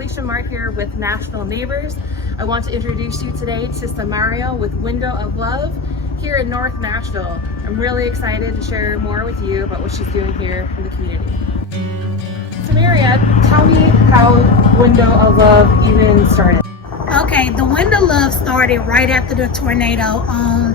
Alicia Mart here with National Neighbors. I want to introduce you today to SAMARIA with Window of Love here in North Nashville. I'm really excited to share more with you about what she's doing here in the community. SAMARIA, tell me how Window of Love even started. Okay, the Window of Love started right after the tornado on,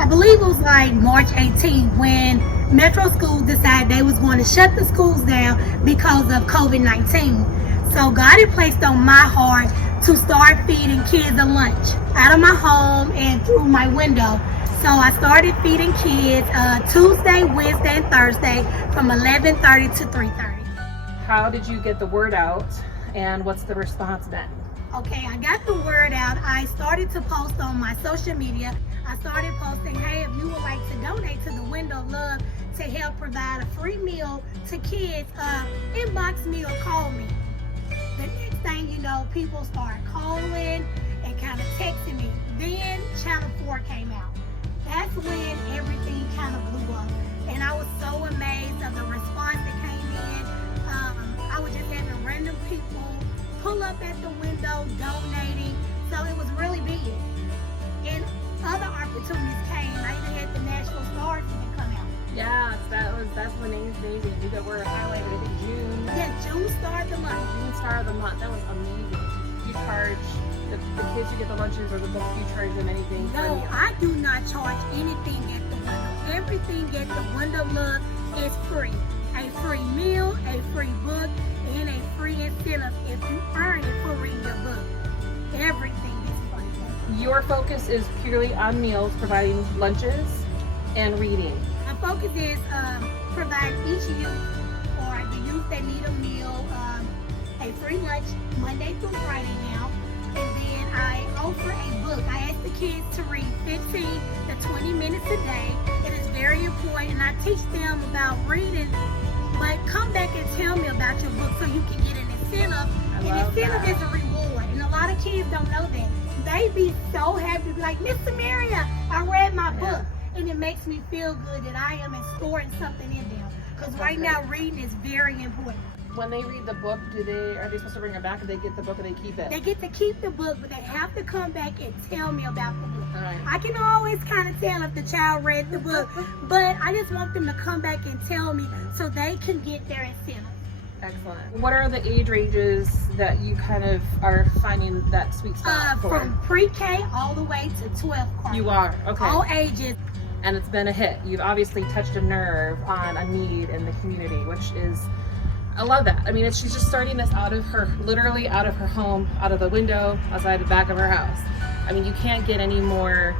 I believe it was like March 18th, when Metro schools decided they was going to shut the schools down because of COVID-19. So God had placed on my heart to start feeding kids a lunch out of my home and through my window. So I started feeding kids Tuesday, Wednesday, and Thursday from 11:30 to 3:30. How did you get the word out, and what's the response been? Okay, I got the word out. I started to post on my social media. I started posting, hey, if you would like to donate to the Window of Love to help provide a free meal to kids, inbox me or call me. The next thing you know, people start calling and kind of texting me. Then Channel 4 came out. That's when everything kind of blew up. And I was so amazed of the response that came in. I was just having random people pull up at the window donating. So it was really big. And other opportunities came. I even had the Nashville Stars to come out. Yeah, that's when name's amazing. You got word highlighted, I think June. Yeah, June Star of the Month. June Star of the Month. That was amazing. You charge the kids who get the lunches or the books, you charge them anything? No, I do not charge anything at the window. Everything at the Window of Love is free. A free meal, a free book, and a free incentive if you earn it for reading your book. Everything is free. Your focus is purely on meals, providing lunches and reading. My focus is provide each youth or the youth that need a meal a free lunch Monday through Friday now. And then I offer a book. I ask the kids to read 15 to 20 minutes a day. It is very important. And I teach them about reading, but come back and tell me about your book so you can get an incentive. An incentive is a reward. And a lot of kids don't know that. They be so happy to be like, Miss SAMARIA, I read my book. And it makes me feel good that I am storing something in them. Because right now reading is very important. When they read the book, are they supposed to bring it back, and they get the book and they keep it? They get to keep the book, but they have to come back and tell me about the book. Right. I can always kind of tell if the child read the book, but I just want them to come back and tell me so they can get their incentive. Excellent. What are the age ranges that you kind of are finding that sweet spot for? From pre-K all the way to 12th grade. You are, okay. All ages. And it's been a hit. You've obviously touched a nerve on a need in the community, which is, I love that. I mean, she's just starting this literally out of her home, out of the window, outside the back of her house. I mean, you can't get any more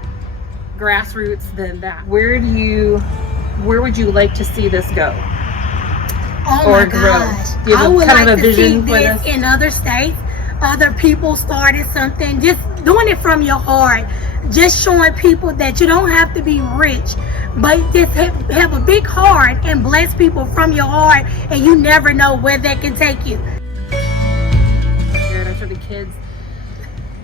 grassroots than that. Where would you like to see this go? Oh or my grow? gosh. Do you have I would kind like of a to vision see for this this? in other states. Other people started something, just doing it from your heart. Just showing people that you don't have to be rich, but just have a big heart and bless people from your heart, and you never know where that can take you. I'm sure the kids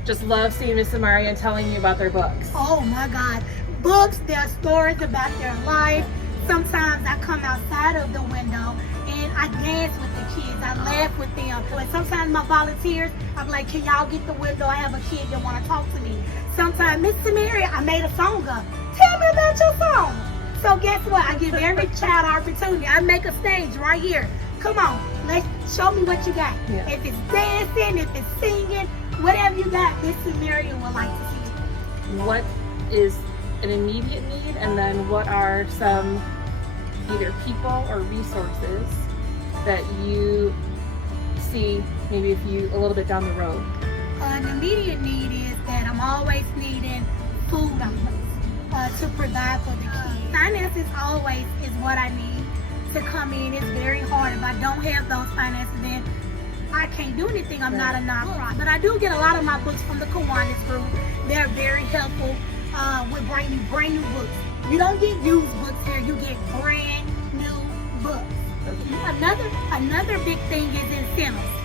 just love seeing Miss SAMARIA and telling you about their books. Oh my God. Books, their stories about their life. Sometimes I come outside of the window and I dance with the kids. I laugh with them. But sometimes my volunteers, I'm like, can y'all get the window? I have a kid that want to talk to me. Sometimes, Miss SAMARIA, I made a song up. Tell me about your song. So guess what? I give every child opportunity. I make a stage right here. Come on, let's show me what you got. Yeah. If it's dancing, if it's singing, whatever you got, Miss SAMARIA would like to see. What is an immediate need, and then what are some either people or resources that you see maybe a little bit down the road? An immediate need is that I'm always needing food items to provide for the kids. Finances always is what I need to come in. It's very hard. If I don't have those finances, then I can't do anything. I'm not a nonprofit. But I do get a lot of my books from the Kiwanis group. They're very helpful with bringing me brand new books. You don't get used books here. You get brand new books. Another big thing is incentives.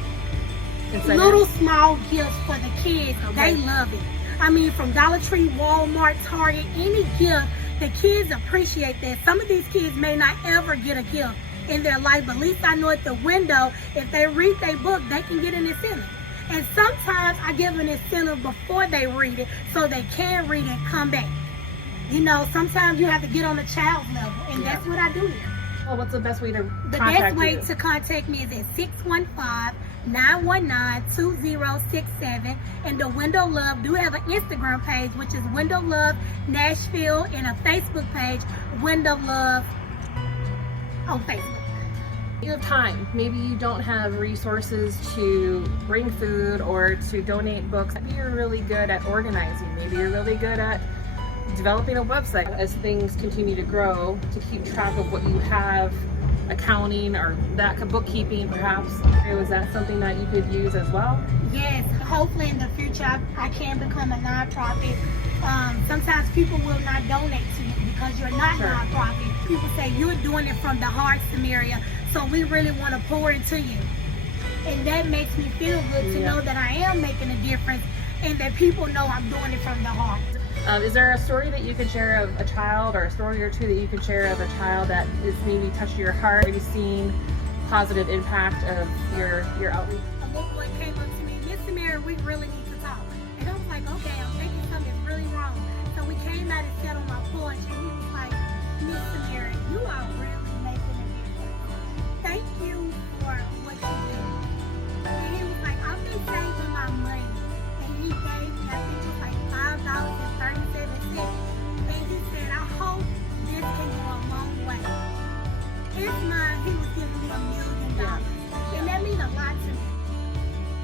Little small gifts for the kids. Okay. They love it. I mean, from Dollar Tree, Walmart, Target, any gift, the kids appreciate that. Some of these kids may not ever get a gift in their life, but at least I know at the window, if they read their book, they can get an incentive. And sometimes I give an incentive before they read it so they can read it and come back. You know, sometimes you have to get on the child's level, and that's what I do here. Well, what's the best way to The contact best way you? to contact me is at 615-919-2067. And the Window Love do have an Instagram page, which is Window Love Nashville, and a Facebook page, Window Love on Facebook. You have time. Maybe you don't have resources to bring food or to donate books. Maybe you're really good at organizing. Maybe you're really good at developing a website. As things continue to grow, to keep track of what you have, accounting or that bookkeeping perhaps. Was that something that you could use as well? Yes, hopefully in the future I can become a nonprofit. Sometimes people will not donate to you because you're not nonprofit. People say you're doing it from the heart, SAMARIA, so we really want to pour into you. And that makes me feel good to know that I am making a difference and that people know I'm doing it from the heart. Is there a story that you could share of a child, or a story or two that you could share of a child that is maybe touched your heart? Have you seen positive impact of your outreach? A little boy came up to me, Miss SAMARIA, we really need to talk. And I was like, okay, I'm thinking something's really wrong. So we came out and sat on my porch, and he was like, Miss SAMARIA, you are really making a difference. Thank you for what you do. And he was like, I've been saving my money. And he gave me, I think it was like $5.37. And he said, I hope this can go a long way. His mind, he was giving me $1 million. And that means a lot to me.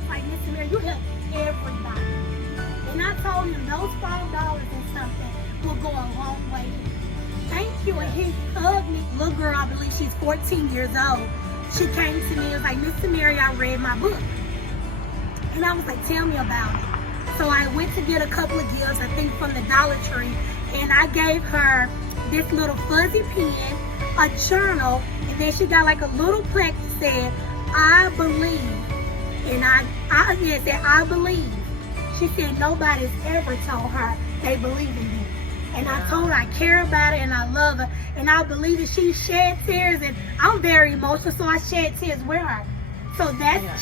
Like, Miss SAMARIA, you help everybody. And I told him those $5 and something will go a long way. Thank you. And he hugged me. Little girl, I believe she's 14 years old. She came to me and was like, Miss SAMARIA, I read my book. And I was like, tell me about it. So I went to get a couple of gifts, I think from the Dollar Tree, and I gave her this little fuzzy pen, a journal, and then she got like a little plaque that said, I believe. And I said, I believe. She said nobody's ever told her they believe in you. And I told her I care about her and I love her. And I believe that she shed tears, and I'm very emotional, so I shed tears with her. So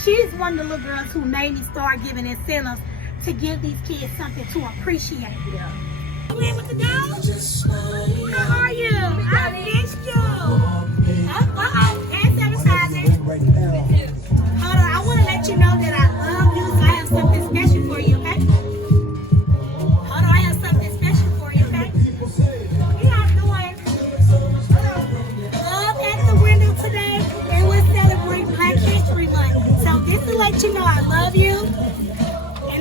she's one of the little girls who made me start giving incentives to give these kids something to appreciate. Yeah. You in with the dog? How are you? I missed you. Hand sanitizer. Hold on, I want to let you know that I love you, so I have something special for you, okay? Hold on, I have something special for you, okay? You are doing Love at the Window today, and we're celebrating Black History Month. So this to let you know I love you.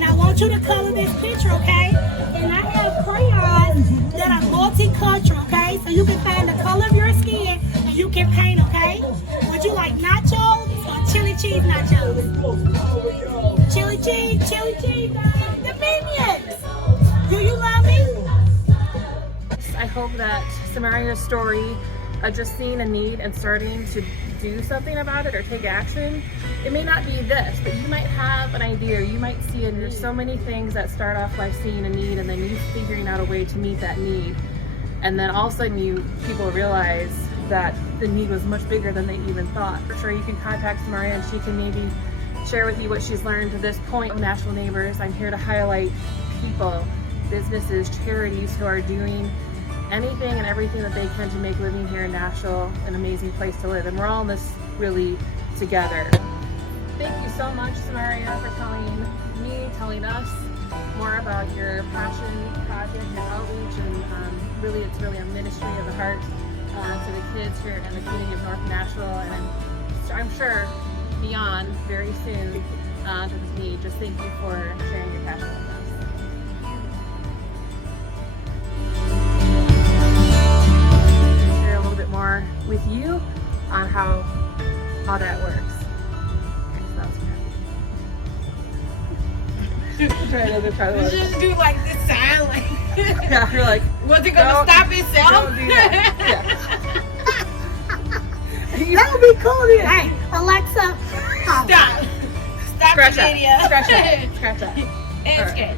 I want you to color this picture, okay? And I have crayons that are multicultural, okay? So you can find the color of your skin and you can paint, okay? Would you like nachos or chili cheese nachos? Chili cheese, the Minions. Do you love me? I hope that SAMARIA's story of just seeing a need and starting to do something about it or take action, it may not be this, but you might have an idea, or you might see it. There's so many things that start off by seeing a need and then you figuring out a way to meet that need, and then all of a sudden people realize that the need was much bigger than they even thought. For sure, you can contact SAMARIA and she can maybe share with you what she's learned to this point. Nashville Neighbors, I'm here to highlight people, businesses, charities who are doing anything and everything that they can to make living here in Nashville an amazing place to live. And we're all in this really together. Thank you so much, SAMARIA, for telling us more about your passion project, your outreach, and it's really a ministry of the heart to the kids here in the community of North Nashville, and I'm sure beyond very soon to this need. Just thank you for sharing your passion with us. More with you on how that works. Okay, so that was good. Try You just do like this sound, like yeah, you're like, was it gonna stop itself? Don't do that. Yeah. That would be cool. Hey, Alexa, Stop. Stop Scratch the that. video. Scratch that. Scratch that. And All right. skate.